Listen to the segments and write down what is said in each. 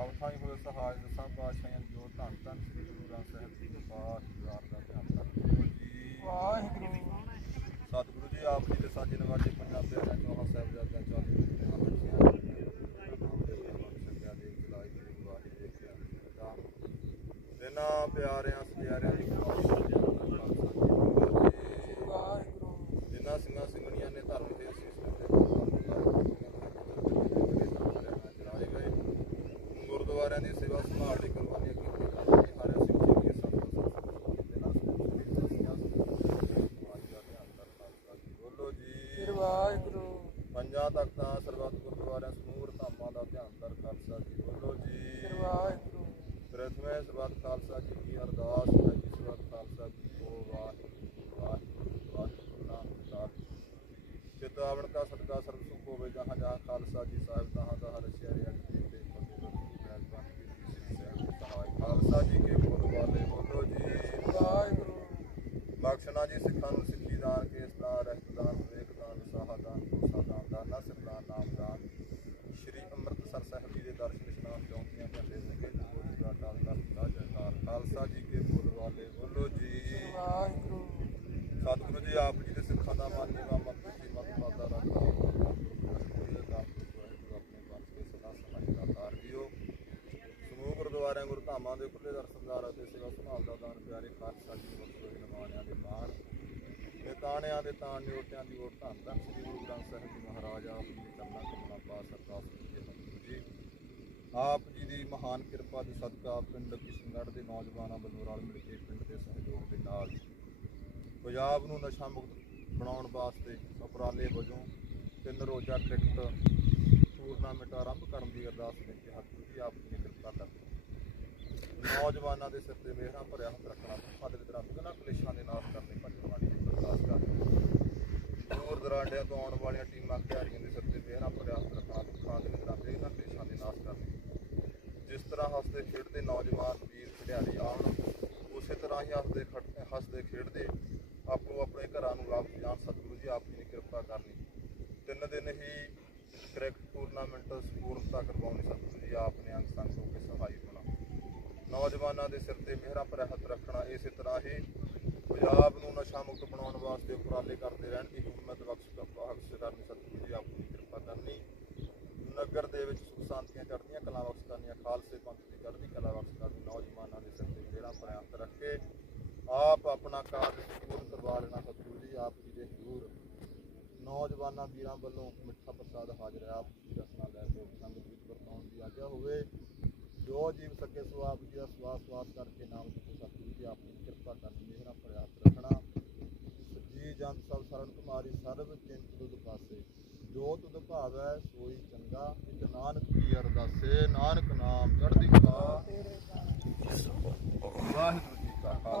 ਸਭ ਹੋਏ ਸਹਾਜ ਦਸਾਂ ਪਾਤਸ਼ਾਹਾਂ ਜੋ ਧੰਨ ਧੰਨ ਸ੍ਰੀ ਗੁਰੂ ਗ੍ਰੰਥ ਸਾਹਿਬ ਜੀ ਦੇ ਪਾਠ ਦਾ ਧਿਆਨ ਰੱਖੋ ਜੀ। ਵਾਹਿਗੁਰੂ ਸਤਿਗੁਰੂ ਜੀ, ਆਪ ਜੀ ਦੇ ਸਾਜੇ ਨਵਾਜੇ ਪੰਜਾਬ ਦੇ ਰਾਜਾਂ ਚੌਹਾਂ ਸਾਹਿਬਜ਼ਾਦਿਆਂ ਚਾਲੀ ਮੁਕਤਿਆਂ ਬੱਚਿਆਂ ਸੰਗਿਆ ਦੇ ਚਲਾਈ ਦੇ ਪਿਆਰਿਆਂ ਸਤਿਆਰਿਆਂ ਦੀ ਕਮਾਈ ਦਾ ਧਿਆਨ ਰੱਖੋ ਜੀ ਵਾਹਿਗੁਰੂ ਜਿਨ੍ਹਾਂ ਸਿੰਘਾਂ ਸਿੰਘਣੀਆਂ ਨੇ ਧਰਮ ਦੇ ਅਸੀਸ ਦਿੱਤੇ ਚਲਾਏ ਗਏ ਗੁਰਦੁਆਰਿਆਂ ਦੀ ਸੇਵਾ ਸੰਭਾਲ ਲਈ ਕੁਰਬਾਨੀਆਂ ਕੀਤੀਆਂ ਜਾਂਦੀਆਂ ਹਰ ਸਿੰਘ ਜੀ ਦੇ ਸੰਤ ਜਿਨ੍ਹਾਂ ਬੋਲੋ ਜੀ ਵਾਹਿਗੁਰੂ ਪੰਜਾਂ ਤਖਤਾਂ ਸਰਬੱਤ ਗੁਰਦੁਆਰਿਆਂ ਸਮੂਹ ਧਾਮਾਂ ਦਾ ਧਿਆਨ ਕਰ ਖਾਲਸਾ ਜੀ ਬੋਲੋ ਜੀ ਵਾਹਿਗੁਰੂ ਪ੍ਰਥਮੇ ਸਰਬੱਤ ਖਾਲਸਾ ਜੀ ਕੀ ਅਰਦਾਸ ਹੈ ਜੀ ਸਰਬੱਤ ਖਾਲਸਾ ਜੀ ਕੋ ਵਾਹਿਗੁਰੂ ਵਾਹਿਗੁਰੂ ਵਾਹਿਗੁਰੂ ਨਾਮ ਸਾਹਿਬ ਚਿਤਾਵਣ ਕਾ ਸਦਕਾ ਸਰਬ ਸੁਖ ਹੋਵੇ ਜਹਾਂ ਜਹਾਂ ਖਾਲਸਾ ਜੀ ਸਾਹਿਬ ਤਹਾਂ ਦਾ ਹਰ ਸ਼ਹਿਰ ਅਗ ਜੀ ਤੇ ਖਾਲਸਾ ਜੀ ਕੇ ਬੋਲ ਵਾਲੇ ਬੋਲੋ ਜੀ ਵਾਹਿਗੁਰੂ ਬਖਸ਼ਣਾ ਜੀ ਸਿੱਖਾਂ ਨੂੰ ਸਿੱਖੀ ਦਾਨ ਕੇਸ ਦਾਨ ਰਹਿਤ ਦਾਨ ਵਿਵੇਕ ਦਾਨ ਉਸਾਹ ਦਾਨ ਕੋਸਾ ਦਾਨ ਦਾਨਾ ਸਿਰਦਾਨ ਨਾਮ ਦਾਨ ਸ਼੍ਰੀ ਅੰਮ੍ਰਿਤਸਰ ਸਾਹਿਬ ਜੀ ਦੇ ਦਰਸ਼ਨ ਇਸ਼ਨਾਨ ਚੌਂਕੀਆਂ ਝੰਡੇ ਸੰਗੇ ਜੋਤੀ ਦਾ ਟਾਲ ਦਾ ਜੈਕਾਰ ਖਾਲਸਾ ਜੀ ਕੇ ਬੋਲ ਵਾਲੇ ਬੋਲੋ ਜੀ ਵਾਹਿਗੁਰੂ ਸਤਿਗੁਰੂ ਆਪ ਜੀ ਦੇ ਸਿੱਖਾਂ ਦਾ ਮਨ ਜੀਵਾ ਮਤ ਜੀ ਮਤ ਮਾਤਾ ਦਾ ਗੁਰਦੁਆਰਿਆਂ, ਗੁਰਧਾਮਾਂ ਦੇ ਖੁੱਲੇ ਦਰਸ਼ਨਦਾਰ ਅਤੇ ਸੇਵਾ ਸੰਭਾਲ ਦਾ ਦਾਨ ਪਿਆਰੇ ਖਾਲਸਾ ਜੀ ਗੁਰਦੁਆਰੇ ਨਿਮਾਣਿਆਂ ਦੇ ਮਾਣ ਤੇ ਤਾਣਿਆਂ ਦੇ ਤਾਣ ਨਿਓਟਿਆਂ ਦੀ ਓਟ ਧੰਨ ਧੰਨ ਸ੍ਰੀ ਗੁਰੂ ਗ੍ਰੰਥ ਸਾਹਿਬ ਜੀ ਮਹਾਰਾਜ ਆਪ ਜੀ ਦੇ ਚਰਨਾਂ ਕਮਲਾਂ ਪਾਸ ਅਰਦਾਸ ਜੀ ਆਪ ਜੀ ਦੀ ਮਹਾਨ ਕਿਰਪਾ ਦੇ ਸਦਕਾ ਪਿੰਡ ਕਿਸ਼ਨਗੜ੍ਹ ਦੇ ਨੌਜਵਾਨਾਂ ਵੱਲੋਂ ਰਲ ਮਿਲ ਕੇ ਪਿੰਡ ਦੇ ਸਹਿਯੋਗ ਦੇ ਨਾਲ ਪੰਜਾਬ ਨੂੰ ਨਸ਼ਾ ਮੁਕਤ ਬਣਾਉਣ ਵਾਸਤੇ ਉਪਰਾਲੇ ਵਜੋਂ ਤਿੰਨ ਰੋਜ਼ਾ ਕ੍ਰਿਕਟ ਟੂਰਨਾਮੈਂਟ ਆਰੰਭ ਕਰਨ ਦੀ ਅਰਦਾਸ ਵਿੱਚ ਹੱਥ ਤੁਸੀਂ ਆਪ ਜੀ ਕਿਰਪਾ ਕਰ ਨੌਜਵਾਨਾਂ ਦੇ ਸਿਰ ਤੇ ਮਿਹਰਾਂ ਭਰਿਆ ਹੱਥ ਰੱਖਣਾ ਸਾਡੇ ਦੇ ਤਰ੍ਹਾਂ ਉਹਨਾਂ ਕਲੇਸ਼ਾਂ ਦੇ ਨਾਸ਼ ਕਰਨੇ ਪੰਜਵਾਨੀ ਦੀ ਅਰਦਾਸ ਕਰ ਦੂਰ ਦਰਾਂਡਿਆਂ ਤੋਂ ਆਉਣ ਵਾਲੀਆਂ ਟੀਮਾਂ ਖਿਡਾਰੀਆਂ ਦੇ ਸਿਰ ਤੇ ਮਿਹਰਾਂ ਭਰਿਆ ਹੱਥ ਰੱਖਣਾ ਦੁੱਖਾਂ ਦੇ ਤਰ੍ਹਾਂ ਨਾ ਕਲੇਸ਼ਾਂ ਦੇ ਨਾਸ਼ ਕਰਨੇ ਜਿਸ ਤਰ੍ਹਾਂ ਹੱਸਦੇ ਖੇਡਦੇ ਨੌਜਵਾਨ ਵੀਰ ਖਿਡਾਰੀ ਆਉਣ, ਉਸੇ ਤਰ੍ਹਾਂ ਹੀ ਹੱਸਦੇ ਖੜਦੇ ਹੱਸਦੇ ਖੇਡਦੇ ਆਪੋ ਆਪਣੇ ਘਰਾਂ ਨੂੰ ਵਾਪਸ ਜਾਣ, ਸਤਿਗੁਰੂ ਜੀ ਆਪ ਜੀ ਨੇ ਕਿਰਪਾ ਕਰਨੀ। ਤਿੰਨ ਦਿਨ ਹੀ ਕ੍ਰਿਕਟ ਟੂਰਨਾਮੈਂਟ ਸੰਪੂਰਨਤਾ ਕਰਵਾਉਣੀ, ਸਤਿਗੁਰੂ ਜੀ ਆਪ ਨੇ ਅੰਗ ਸੰਗ ਹੋ ਕੇ ਸਹਾਈ ਹੋਣਾ। ਨੌਜਵਾਨਾਂ ਦੇ ਸਿਰ ਤੇ ਮਿਹਰਾਂ ਭਰਿਆ ਹੱਥ ਰੱਖਣਾ, ਇਸੇ ਤਰ੍ਹਾਂ ਹੀ ਪੰਜਾਬ ਨੂੰ ਨਸ਼ਾ ਮੁਕਤ ਬਣਾਉਣ ਵਾਸਤੇ ਉਪਰਾਲੇ ਕਰਦੇ ਰਹਿਣ ਦੀ ਹਿੰਮਤ ਬਖਸ਼ ਬਖਸ਼ ਕਰਨੀ ਸਤਿਗੁਰੂ ਜੀ ਆਪ ਦੀ ਕਿਰਪਾ ਕਰਨੀ। ਨਗਰ ਦੇ ਵਿੱਚ ਸੁਖ ਸ਼ਾਂਤੀਆਂ ਚੜ੍ਹਦੀਆਂ, ਕਲਾ ਬਖਸ਼ ਕਰਨੀਆਂ ਖਾਲਸੇ ਪੰਥ ਦੀ ਚੜ੍ਹਦੀ ਕਲਾ ਬਖਸ਼ ਕਰਨੀ ਨੌਜਵਾਨਾਂ ਦੇ ਸਿਰ ਤੇ ਮਿਹਰਾਂ ਭਰਿਆ ਰੱਖ। ਕੇ ਆਪ ਆਪਣਾ ਕਾਰਜ ਪੂਰਨ ਕਰਵਾ ਲੈਣਾ ਸਤਿਗੁਰੂ ਜੀ, ਆਪ ਜੀ ਦੇ ਹਜ਼ੂਰ। ਨੌਜਵਾਨਾਂ ਵੀਰਾਂ ਵੱਲੋਂ ਮਿੱਠਾ ਪ੍ਰਸਾਦ ਹਾਜ਼ਰ ਹੈ। ਆਪ ਜੀ ਰਸਨਾ ਲੈ ਕੇ ਸੰਗਤ ਵਿੱਚ ਵਰਤਾਉਣ ਦੀ ਆਗਿਆ ਹੋਵੇ। ਜੋ ਜੀਵ ਸਕੇ ਸੋ ਆਪ ਜੀ ਦਾ ਸਵਾਸ ਸਵਾਸ ਕਰਕੇ ਨਾਮ ਜਪੋ ਸਤਿਗੁਰੂ ਜੀ ਆਪਣੀ ਕਿਰਪਾ ਕਰਨ, ਮਿਹਰਾਂ ਪ੍ਰਯਾਸ ਰੱਖਣਾ। ਜੀ ਜੰਤ ਸਭ ਸਰਨ ਤੁਮਾਰੀ ਸਰਬ ਚਿੰਤ ਤੁਧ ਪਾਸੇ। ਜੋ ਤੁਧ ਭਾਵੈ ਸੋਈ ਚੰਗਾ, ਇਕ ਨਾਨਕ ਕੀ ਅਰਦਾਸੇ ਨਾਨਕ ਨਾਮ ਚੜ੍ਹਦੀ ਕਲਾ।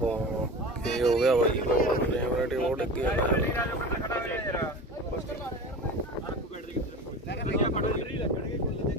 ਕੀ ਹੋ ਗਿਆ ਬਾਈ ਕੈਮਰਾ ਤੇ ਉਹ ਡਿੱਗਿਆ